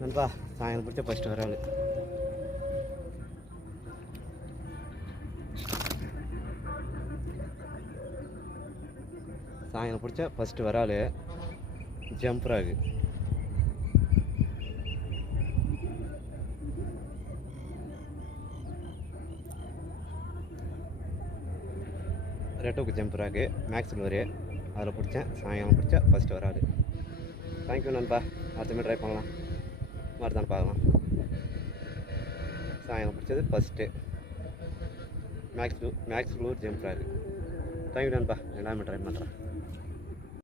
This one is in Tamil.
நண்பா சாயங்காலம் பிடிச்ச ஃபஸ்ட்டு வராள். சாயங்காலம் பிடிச்ச ஃபஸ்ட்டு வராள் ஜம்ப்ராகு. ரெட்டோக்கு ஜம்ப்ராகு மேக்ஸ் சில்வரு அதில் பிடிச்சேன். சாயங்காலம் பிடிச்ச ஃபஸ்ட்டு வராள். தேங்க்யூ நண்பா. அடுத்த ட்ரை பண்ணலாம். மறுதானே பார்க்கலாம். சாயங்காலம் பிடிச்சது ஃபஸ்ட்டு மேக்ஸ் ப்ளூர் ஜம்ப்ராகு. தேங்க்யூ நண்பா. எல்லாமே ட்ரை பண்ணுறேன்.